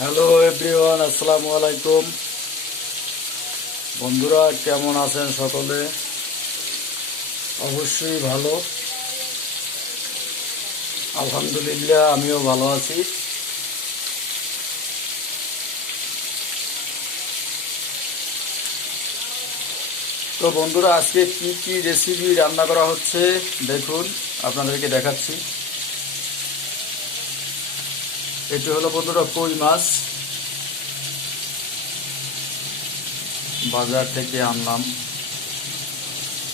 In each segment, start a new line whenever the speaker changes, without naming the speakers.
Hello everyone, আসসালামু আলাইকুম। বন্ধুরা, কেমন আছেন সকলে? অবশ্যই ভালো। আলহামদুলিল্লাহ, আমিও ভালো আছি। তো বন্ধুরা, আজকে কি কি রেসিপি রান্না করা হচ্ছে? দেখুন, আপনাদেরকে দেখাচ্ছি। এটি হলো বন্ধুরা কই মাছ? বাজার থেকে আনলাম।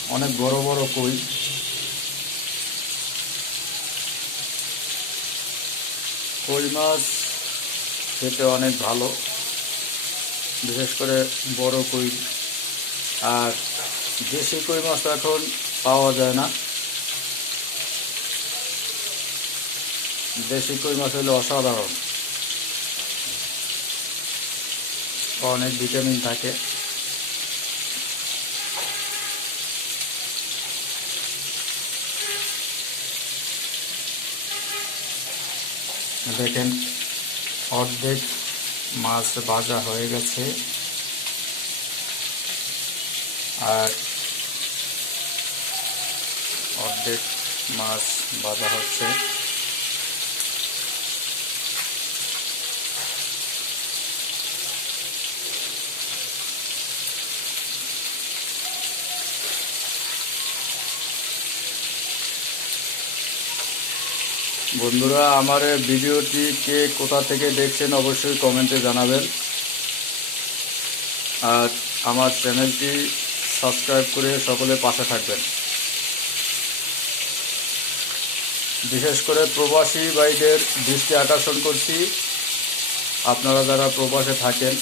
অনেক বড় বড় কই। কই মাছ খেতে অনেক ভালো, বিশেষ করে বড় কই। আর দেশি কই মাছ এখন পাওয়া যায় না। দেশি কই মাছ হলো অসাধারণ। অনেক ভিটামিন থাকে। দেখেন, অর্ধেক মাছ ভাজা হয়ে গেছে। আর অর্ধেক মাছ ভাজা হচ্ছে। বন্ধুরা, আমার ভিডিওটি কে কোথা থেকে দেখছেন অবশ্যই কমেন্টে জানাবেন। আর আমার চ্যানেলটি সাবস্ক্রাইব করে সকলে পাশে থাকবেন। বিশেষ করে প্রবাসী ভাইদের দৃষ্টি আকর্ষণ করছি। আপনারা যারা প্রবাসে থাকেন,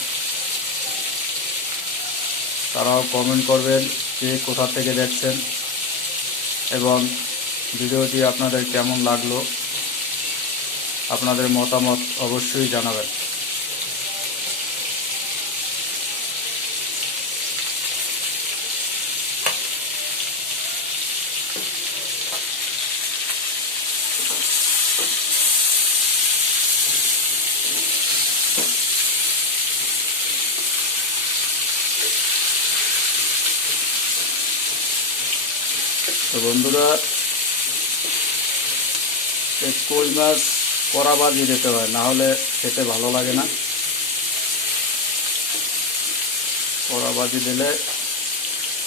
তারাও কমেন্ট করবেন কে কোথা থেকে দেখছেন এবং ভিডিওটি আপনাদের কেমন লাগল। আপনাদের মতামত অবশ্যই জানাবেন। তো বন্ধুরা কই মাছ কড়া বাজি দিতে হয়, না হলে খেতে ভালো লাগে না। কড়া বাজি দিলে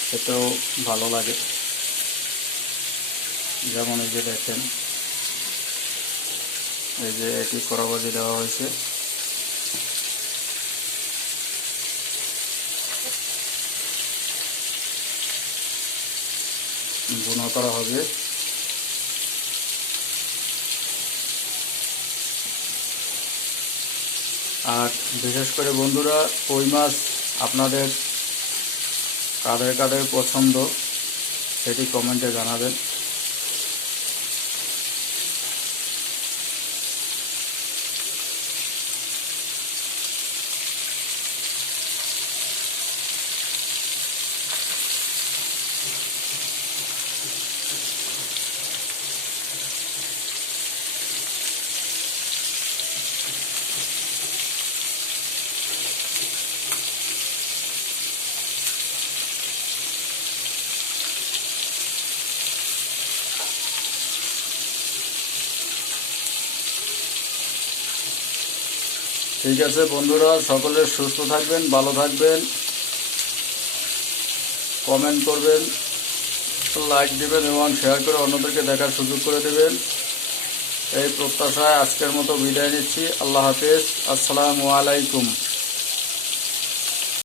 খেতেও ভালো লাগে। যেমন এই যে দেখেন, এই যে এটি কড়া বাজি দেওয়া হয়েছে। গুণা করা হবে। আর বিশেষ করে বন্ধুরা কই মাছ আপনাদের কাদের কাদের পছন্দ সেটি কমেন্টে জানাবেন। ঠিক আছে, বন্ধুরা, সকলে সুস্থ থাকবেন, ভালো থাকবেন। কমেন্ট করবেন লাইক দেবেন এবং শেয়ার করে অন্যদেরকে দেখার সুযোগ করে দেবেন। এই প্রত্যাশায় আজকের মতো বিদায় নিচ্ছি। আল্লাহ হাফেজ। আসসালামু আলাইকুম।